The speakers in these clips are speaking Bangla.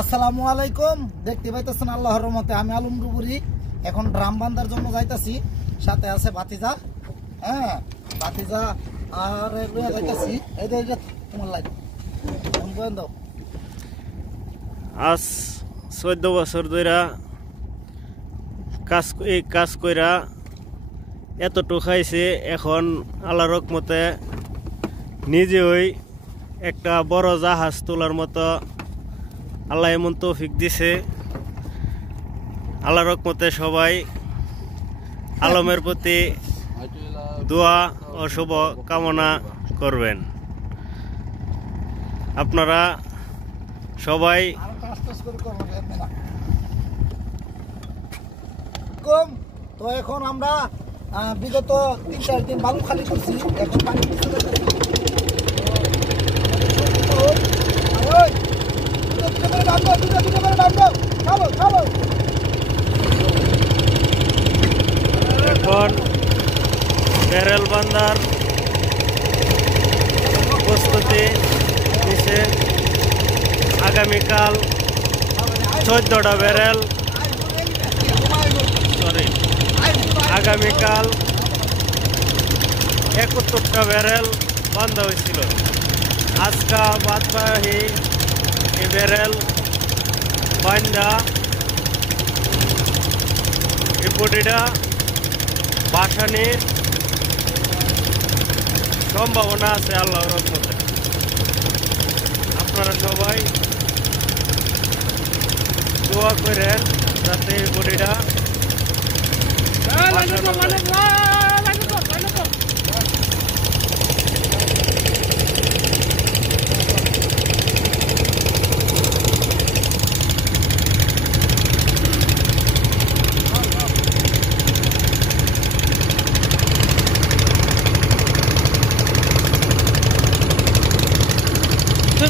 আসসালামু আলাইকুম। দেখতে পাইতেছেন আল্লাহর রহমতে আমি আলম ডুবুরি এখন ড্রাম বান্ধার জন্য যাইতাছি। সাথে আছে ভাতিজা, হ্যাঁ ভাতিজা আর লইয়া যাইতাছি। এই যে তোমার লাইট বন্ধ দাও। আজ 14 বছর ধরে কাজ কইরা এতটুকু খাইছে। এখন আল্লাহর রহমতে নিজে ওই একটা বড় জাহাজ তোলার মতো আল্লাহ এমন তৌফিক দিছে। আল্লাহর রহমতে সবাই আলমের প্রতি দোয়া ও শুভ কামনা করবেন। আপনারা সবাই তো এখন আমরা বিগত 3-4 দিন বালু খালি করছি। এখন পানি এখন ব্যারেল বান্ধার প্রস্তুতি নিছে। আগামীকাল 14টা ব্যারেল, আগামীকাল 71টা ব্যারেল বান্ধা হয়েছিল। আজকা বাদবাহী এই ব্যারেল বান্ধা এই বডিটা ভাসানির সম্ভাবনা আছে আল্লাহর রহমতে। আপনারা সবাই দোয়া করেন যাতে এই বডিটা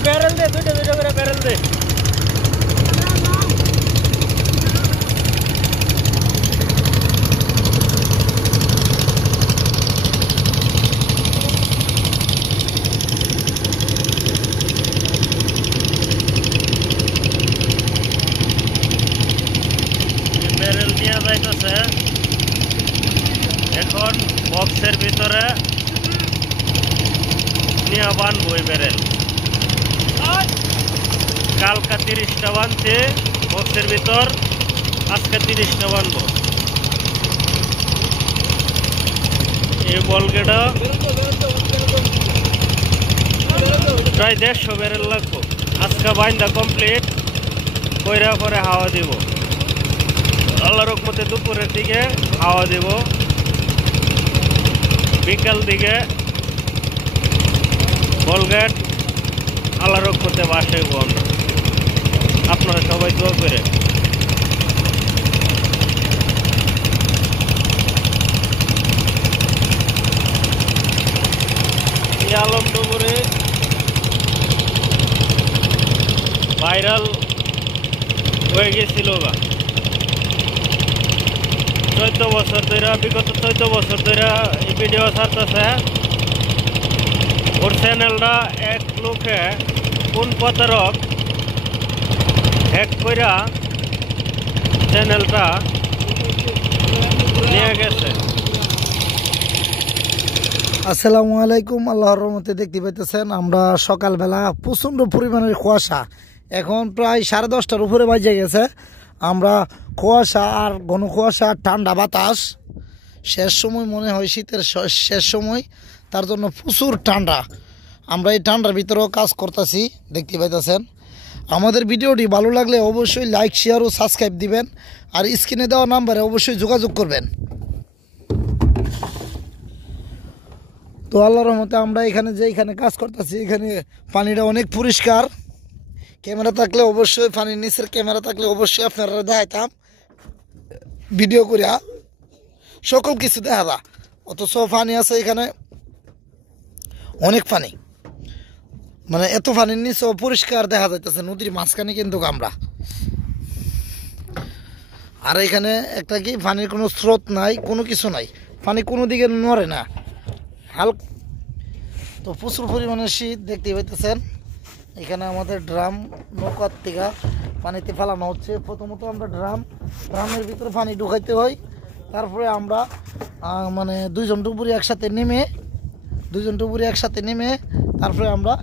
ব্যারেল দে, দুইটা করে ব্যারেল দে। ব্যারেল নিয়ে যাইতেছে এখন বক্সের ভিতরে নিয়ে বানবো এই ব্যারেল। কালকা 30টা বানছে বক্সের ভিতর, আজকে 30টা বানবো। এই বলগেটা প্রায় 150 ব্যারেল লাগবো। আজকে বাইন্দা কমপ্লিট কইরা পরে হাওয়া দিব। আল্লাহর রহমতে দুপুরের দিকে হাওয়া দিব, বিকাল দিকে বলগেট আল্লাহর রহমতে বাসাইব আমরা। আপনারা সবাই দোয়া করে আলম ডুবুরি ভাইরাল হয়ে গেছিল। 14 বছর ধরে, বিগত 14 বছর ধরে এই ভিডিও ছাড়তেছে। ওর চ্যানেলটা এক লোকে কোন প্রতারক হ্যাক কইরা চ্যানেলটা নিয়ে গেছে। আসসালামু আলাইকুম। আল্লাহর রহমতে দেখতে পাইতেছেন আমরা সকালবেলা প্রচন্ড পরিমাণের কুয়াশা। এখন প্রায় 10:30টার উপরে বাজে গেছে। আমরা কুয়াশা আর ঘন কুয়াশা, ঠান্ডা বাতাস, শেষ সময় মনে হয় শীতের শেষ সময়, তার জন্য প্রচুর ঠান্ডা। আমরা এই ঠান্ডার ভিতরেও কাজ করতেছি, দেখতে পাইতেছেন। আমাদের ভিডিওটি ভালো লাগলে অবশ্যই লাইক, শেয়ার ও সাবস্ক্রাইব দিবেন। আর স্ক্রিনে দেওয়া নাম্বারে অবশ্যই যোগাযোগ করবেন। তো আল্লাহর রহমতে আমরা এখানে কাজ করতেছি, এখানে পানিটা অনেক পরিষ্কার। ক্যামেরা থাকলে অবশ্যই, পানির নিচের ক্যামেরা থাকলে অবশ্যই আপনারা দেখাইতাম, ভিডিও করিয়া সকল কিছু দেখা যা। অথচ পানি আছে এখানে অনেক পানি, মানে এত পানির নিচে পরিষ্কার দেখা যাইতেছে নদীর মাঝখানে কিন্তু আমরা। আর এখানে একটা কি পানির কোনো স্রোত নাই, কোনো কিছু নাই, পানি কোনো দিকে নড়ে না, হালকা। তো প্রচুর পরিমাণে শীত দেখতে পাইতেছেন। এখানে আমাদের ড্রাম নৌকার থেকে পানিতে ফেলানো হচ্ছে। প্রথমত আমরা ড্রামের ভিতরে পানি ঢুকাইতে হয়, তারপরে আমরা মানে দুইজন ডুবুরি একসাথে নেমে তারপরে আমরা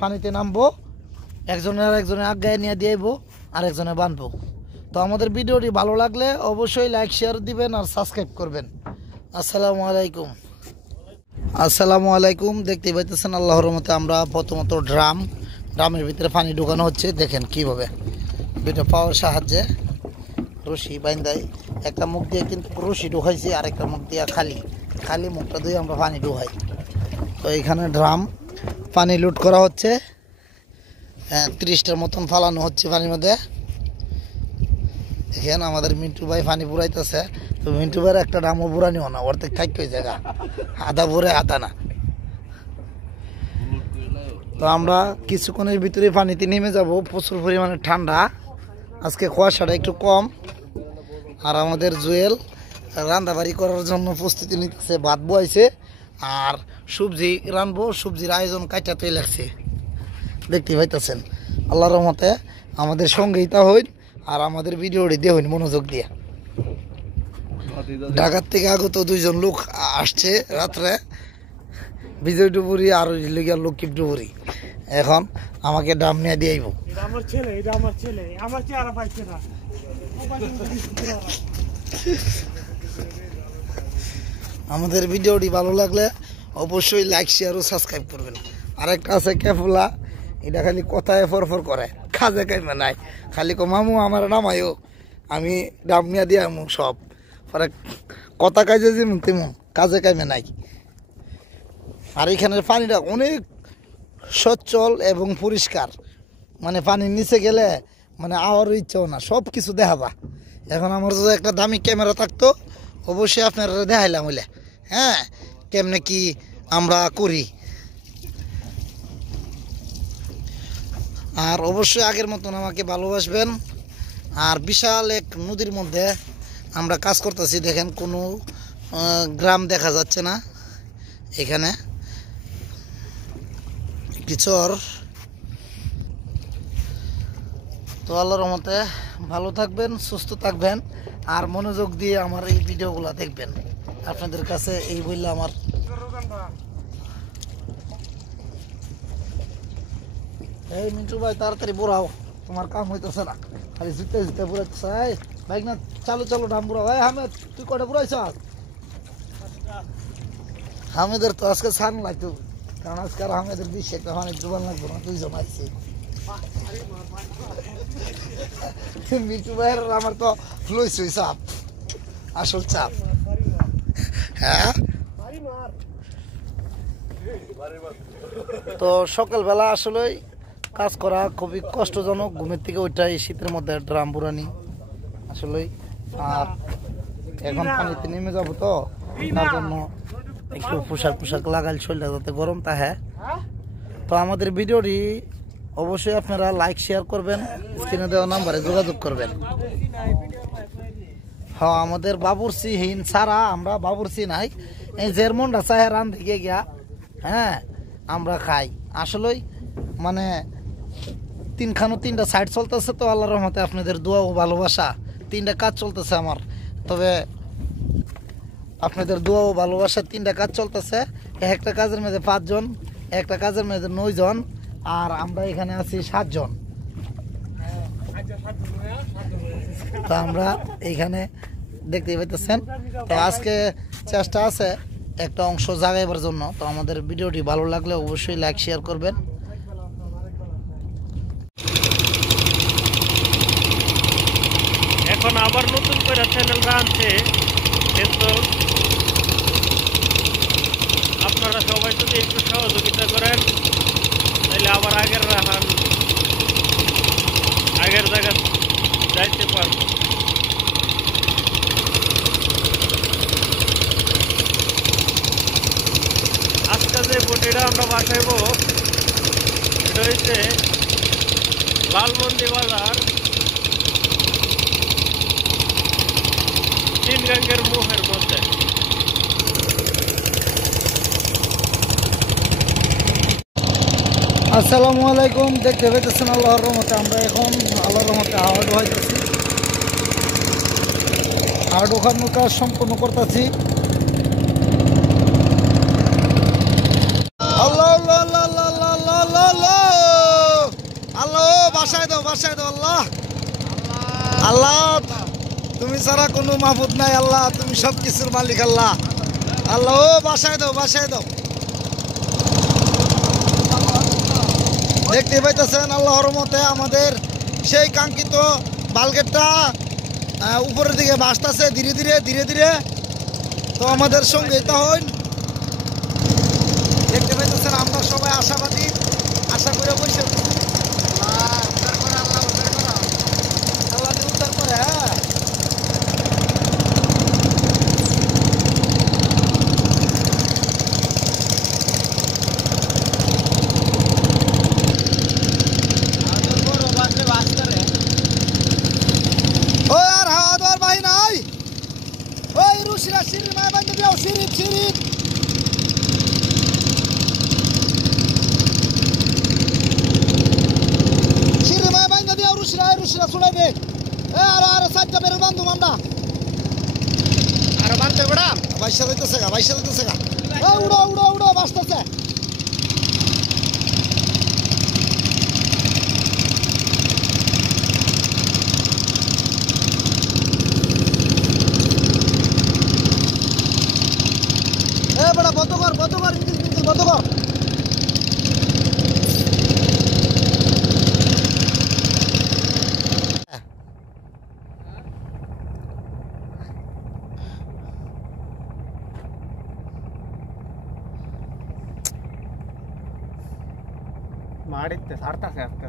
পানিতে নামবো, একজনের আগায় নিয়ে দিয়ে আর একজনে বানবো। তো আমাদের ভিডিওটি ভালো লাগলে অবশ্যই লাইক শেয়ার দিবেন আর সাবস্ক্রাইব করবেন। আসসালামু আলাইকুম। দেখতেই পাইতেছেন আল্লাহর রহমতে আমরা প্রথমত ড্রামের ভিতরে পানি ঢুকানো হচ্ছে। দেখেন কিভাবে দুইটা পাওয়ার সাহায্যে রশি বাইন্দাই, একটা মুখ দিয়ে কিন্তু রশি ঢুকাইছি, আরেকটা মুখ দিয়ে খালি মুখটা দিয়ে আমরা পানি ঢুকাই। তো এখানে ড্রাম পানি লোড করা হচ্ছে, 30টার মতন ফালানো হচ্ছে পানির মধ্যে। দেখেন আমাদের মিন্টু ভাই পানি পুরাইতেছে। তো মিন্টু ভাইয়ের একটা ড্রামও পুরানিও না, অর্ধেক থাকবে ওই জায়গা, আধা ভরে আধা না। তো আমরা কিছুক্ষণের ভিতরে পানিতে নেমে যাব। প্রচুর পরিমাণে ঠান্ডা, আজকে কুয়াশাটা একটু কম। আর আমাদের জুয়েল রান্নাবাড়ি করার জন্য প্রস্তুতি নিতেছে, ভাত বয়াইছে আর সবজি রানবো, সবজির আয়োজন কাটাতে লাগছে। দেখতে পাইতেছেন আল্লাহর রহমতে আমাদের সঙ্গেই তা হইন আর আমাদের ভিডিওটি দিয়ে হইন মনোযোগ দিয়ে। ঢাকার থেকে আগত 2জন লোক আসছে রাত্রে, বিজয় ডুবুরি আর লক্ষ্মী ডুবুরি। এখন আমাকে ডাম নিয়ে দিয়ে আইব। আমাদের ভিডিওটি ভালো লাগলে অবশ্যই লাইক শেয়ার ও সাবস্ক্রাইব করবেন। আরেকটা আছে ক্যাফুলা, এটা খালি কথায় ফরফর করে, কাজে কাইমে নাই, খালি মামু আমার নামাইও, আমি ডাম নিয়ে দিয়ে আমু সব পরে কথা কাজে যেমন তেমন, কাজে কাইমে নাই। আর এখানের পানিটা অনেক সচ্ছল এবং পরিষ্কার, মানে পানির নিচে গেলে মানে আওয়ারও ইচ্ছাও না, সব কিছু দেখাবা। এখন আমার যদি একটা দামি ক্যামেরা থাকতো অবশ্যই আপনারা দেখাইলাম হইলে, হ্যাঁ কেমনে কি আমরা করি। আর অবশ্যই আগের মতন আমাকে ভালোবাসবেন। আর বিশাল এক নদীর মধ্যে আমরা কাজ করতেছি, দেখেন কোনো গ্রাম দেখা যাচ্ছে না এখানে, কিচর। তো আল্লাহর রহমতে ভালো থাকবেন, সুস্থ থাকবেন আর মনোযোগ দিয়ে আমার এই ভিডিওগুলো দেখবেন। আপনাদের কাছে এই বললে আমার এই মিন্টু ভাই তাড়াতাড়ি বুড়াও, তোমার কাম হইতেছে না, খালি জুতে বুড়াইতেছে। ভাই না চালু ডাম বুড়াও। ভাই হামেদ তুই কটা বুড়াইছ? হামেদের তো আজকে ছান লাগতো, কারণ আজকে আর হামেদের বিশ্বে একটা অনেক দোকান লাগবো না, 2জন আসছে। মিন্টু ভাইয়ের আমার তো লইছই চাপ, আসল চাপ। হ্যাঁ তো সকালবেলা আসলে কাজ করা খুবই কষ্টজনক, ঘুমের থেকে ওইটাই শীতের মধ্যে ড্রাম বুড়ানি আসলে। আর এখন পানিতে নেমে যাবো, তো তার জন্য একটু পোশাক লাগাল শরীরটা যাতে গরম থাকে। তো আমাদের ভিডিওটি অবশ্যই আপনারা লাইক শেয়ার করবেন, স্ক্রিনে দেওয়া নাম্বারে যোগাযোগ করবেন। হ্যাঁ আমাদের বাবুর্চিহীন ছাড়া আমরা বাবুর্চি নাই, এই জেরমনটা চাহে রান দিকে গিয়া, হ্যাঁ আমরা খাই আসলেই। মানে 3টা সাইড চলতেছে, তো আল্লাহর রহমতে আপনাদের দোয়া ও ভালোবাসা 3টা কাজ চলতেছে আমার। তবে আপনাদের দোয়া ও ভালোবাসা 3টা কাজ চলতেছে, একটা কাজের মধ্যে 5 জন, একটা কাজের মধ্যে 9 জন, আর আমরা এখানে আছি 7 জন। তো আমরা এইখানে দেখতেই পাইতেছেন। তো আজকে চেষ্টা আছে একটা অংশ জাগাইবার জন্য। তো আমাদের ভিডিওটি ভালো লাগলে অবশ্যই লাইক শেয়ার করবেন। এখন আবার নতুন করে চ্যানেল আনছে, কিন্তু আপনারা সবাই যদি একটু সহযোগিতা করেন তাহলে আবার আগের জায়গা যাইতে পারবো। আজকে যে বটিটা আমরা বাসাইব এটা হচ্ছে লালমন্দি বাজার চিনগাঙ্গের মুখের মধ্যে। আসসালামু আলাইকুম। দেখতে পেতেছেন আল্লাহর রহমতে আমরা এখন আল্লাহর রহমতে দোহাইতেছি আর ঢোকানোর কাজ সম্পূর্ণ করতেছি। আল্লাহ আল্লাহ আল্লাহ আল্লাহ আল্লাহ আল্লাহ আল্লাহ আল্লাহ বাসায় দাও আল্লাহ আল্লাহ, তুমি ছাড়া কোনো মাহবুদ নাই আল্লাহ, তুমি সব কিছুর মালিক আল্লাহ। আল্লাহ ও বাসায় দাও দেখতে পাইতেছেন আল্লাহর রহমতে আমাদের সেই কাঙ্ক্ষিত বালগেটটা উপরের দিকে ভাসতেছে ধীরে ধীরে। তো আমাদের সঙ্গে তখন দেখতে পাইতেছেন আমরা সবাই আশাবাদী, আশা করে বসে আল্লাহ উদ্ধার করে। হ্যাঁ সিঁড়ি মায় বান্ধে দিও, সিঁড়ি মায় বান্ধে দিও, রুশিরা ছুড়াই দে। আর সাইডটা বেরো বান্ধব আমরা আর বান্ধে বড়া বাইশা দিতেছে গা উড়ো বাসতেছে। বড় বন্ধ কর ইঞ্জিন বন্ধ কর। ಮಾಡಿತ್ತೆ ಸಾರ್ತಾಸೆ ಅಷ್ಟೇ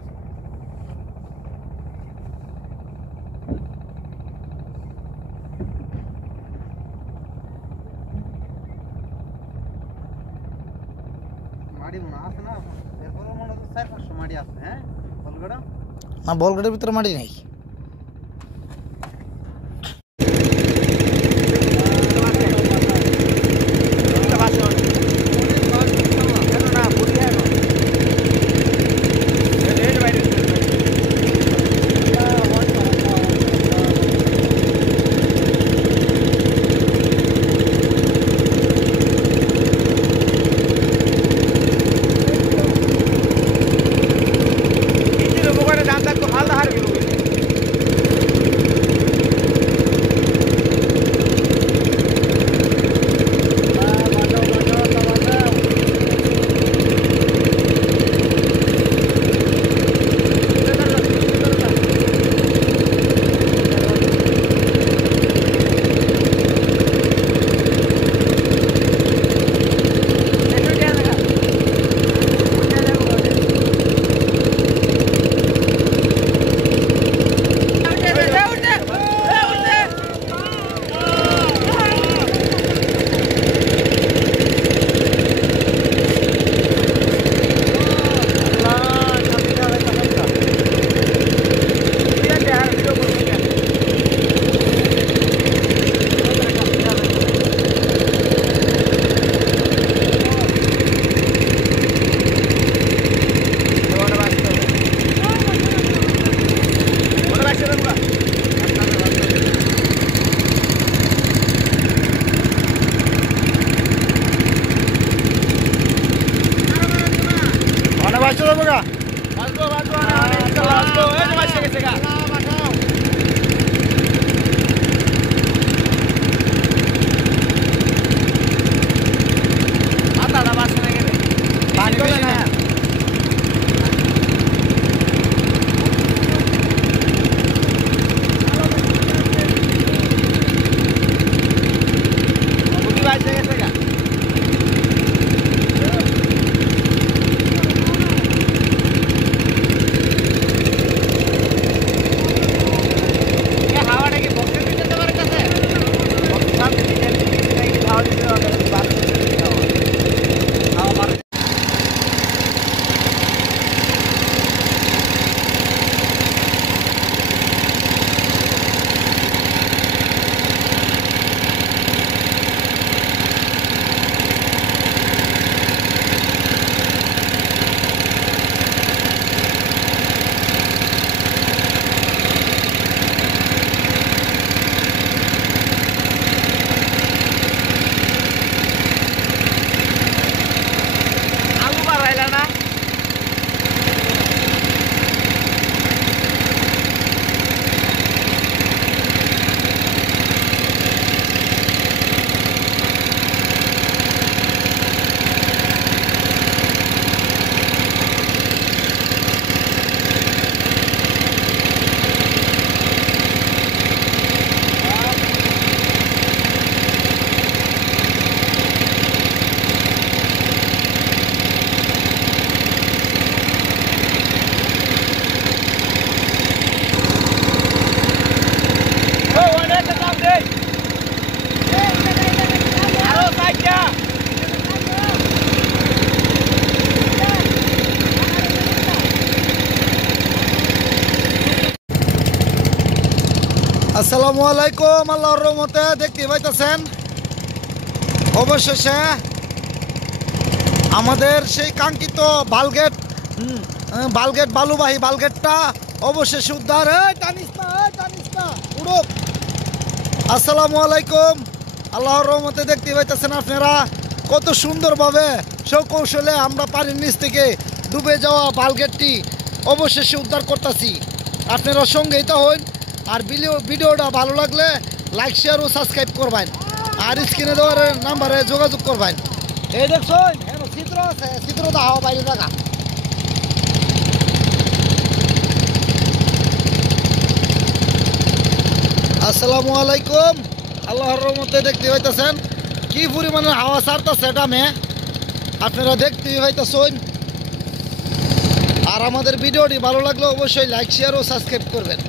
ಮಾಡಿ ಆಸನ ಎರ್ಬರೋ ಮಾಡೋದು ಸರ್ ಫಸ್ಟ್ ಮಾಡಿ ಆಸನೆ ಬಲ್ಗಡ ನಾ ಬಲ್ಗಡೆ ভিতরে ಮಾಡಿ নাই দাম থাকতো হালদা হার গেল আসসালামু আলাইকুম, আল্লাহর রহমতে দেখতে পাইতেছেন অবশেষে আমাদের সেই কাঙ্ক্ষিত বালগেট বালগেট বালুবাহী বালগেটটা অবশেষে উদ্ধার। টানিস না উড়ুক। আসসালামু আলাইকুম, আল্লাহর রহমতে দেখতে পাইতেছেন আপনারা কত সুন্দরভাবে সৌকৌশলে আমরা পানির নিচ থেকে ডুবে যাওয়া বালগেটটি অবশেষে উদ্ধার করতেছি। আপনারা সঙ্গেই তো হন, আর ভিডিওটা ভালো লাগলে লাইক শেয়ার ও সাবস্ক্রাইব করবেন, আর স্ক্রিনে দেওয়ার নাম্বারে যোগাযোগ করবেন। এই দেখছেন চিত্র আছে, চিত্র দেখাও বাইরে দেখা। আসসালামু আলাইকুম, আল্লাহর রহমতে দেখতে পাইতেছেন কি পরিমাণে হাওয়া ছাড়তেছে ডামে, আপনারা দেখতেই পাইতেছেন। আর আমাদের ভিডিওটি ভালো লাগলে অবশ্যই লাইক শেয়ার ও সাবস্ক্রাইব করবেন।